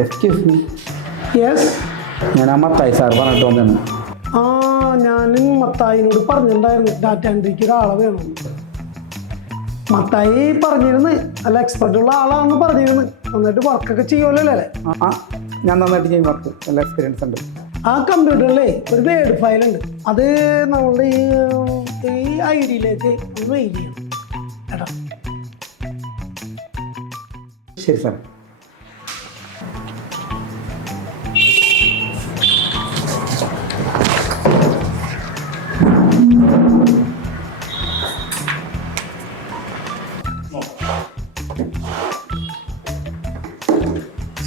Excuse me. Yes. ഞാൻ Mathai sir പറഞ്ഞിട്ട് വന്നു. ആ, ഞാനും മത്തായിനോട് പറഞ്ഞിട്ടുണ്ടായിരുന്നു ഡാറ്റ എൻട്രിക്ക് ഒരാളെ വേണം. മത്തായി പറഞ്ഞിരുന്നു, നല്ല എക്സ്പെർട്ടുള്ള ആളാണെന്ന് പറഞ്ഞിരുന്നു. നന്നായിട്ട് വർക്കൊക്കെ ചെയ്യുമല്ലോ അല്ലേ? ആ, ഞാൻ നന്നായിട്ട് ചെയ്യും വർക്ക്, നല്ല എക്സ്പീരിയൻസ് ഉണ്ട്. ആ കമ്പ്യൂട്ടറിലേ ഒരു വേർഡ് ഫയൽ ഉണ്ട്, അത് നമ്മളുടെ ഈ ഐ ഡിയിലേക്ക് ഒന്ന് മെയിൽ ചെയ്യണം കേട്ടോ. ശരി സാർ.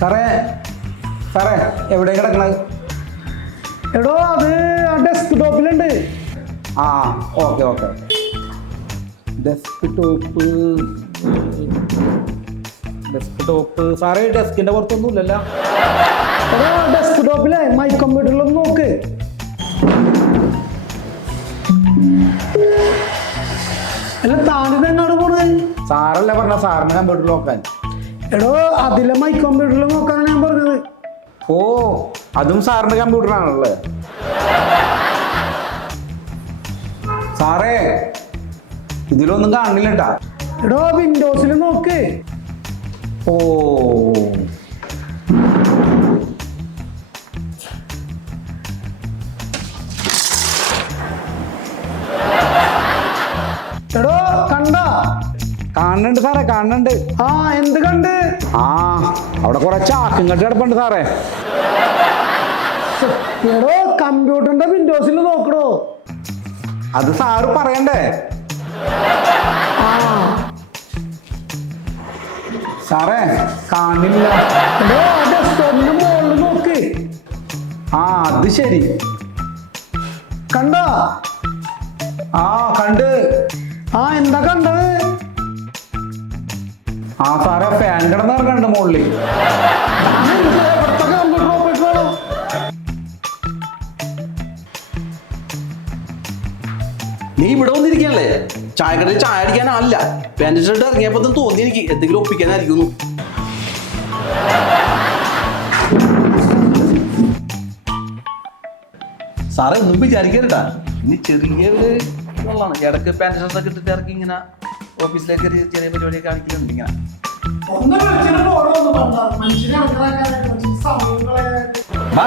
സാറേ സാറേ എവിടെ കിടക്കണത്? എടോ അത് ആ ഡെസ്ക് ടോപ്പിലുണ്ട്. ആ ഓക്കെ ഓക്കെ. ഡെസ്ക് ടോപ്പ് സാറേ ഡെസ്കിൻ്റെ പുറത്തൊന്നും ഇല്ലല്ലോ. എടോ ഡെസ്ക് ടോപ്പിലെ മൈ കമ്പ്യൂട്ടറിലൊന്ന് നോക്ക്. അല്ല താനിത് എന്നോട് പോണത്? സാറല്ലേ പറഞ്ഞ സാറിന് കമ്പ്യൂട്ടർ നോക്കാൻ. എടോ അതിലെ മൈ കമ്പ്യൂട്ടറിൽ നോക്കാനാണ് ഞാൻ പറഞ്ഞത്. ഓ, അതും സാറിന്റെ കമ്പ്യൂട്ടറാണല്ലേ സാറേ? ഇതിലൊന്നും കാണില്ല കേട്ടാ. എടോ വിൻഡോസിൽ നോക്ക്. ഓ, എടോ കണ്ടാ? കാണുന്നുണ്ട് സാറേ, കാണുന്നുണ്ട്. ആ, എന്ത് കണ്ട്? ആ, അവിടെ കുറെ ചാക്കും കെട്ടി കിടപ്പുണ്ട് സാറേ. എടോ കമ്പ്യൂട്ടറിന്റെ വിൻഡോസിൽ നോക്കണോ? അത് സാറ് പറയണ്ടേ? ആ സാറേ കാണില്ല. എടോ ഡെസ്ക്ടോപ്പിന്റെ മുകളിൽ നോക്ക്. ആ, അത് ശരി. കണ്ടാ? ആ, കണ്ട്. ആ, എന്താ കണ്ടത്? ആ സാറേ, ഫാൻ കിടന്നിറങ്ങണ്ട് മുകളിൽ. കമ്പ്യൂട്ടർ ഓപ്പറേറ്റ് വേണോ? നീ ഇവിടെ വന്നിരിക്കല്ലേ? ചായക്കടയിൽ ചായ അടിക്കാനല്ല, പാൻറ് ഷർട്ട് ഇറങ്ങിയപ്പോ തോന്നി എനിക്ക് എന്തെങ്കിലും ഒപ്പിക്കാനായിരിക്കുന്നു. സാറേ ഒന്നും വിചാരിക്കരുട്ടാ, ഇനി ചെറിയൊരു വെള്ളമാണ്. ഇടയ്ക്ക് പാൻറ് ഷർട്ടൊക്കെ ഇട്ടിട്ട് ഇറക്കി ഇങ്ങനെ ഓഫീസിലേക്ക് ചെറിയ പരിപാടിയൊക്കെ കാണിക്കലുണ്ട് ഇങ്ങനെ. ഒന്ന് വിളിച്ചിട്ട് പോണോ? മനുഷ്യനെ ബാ.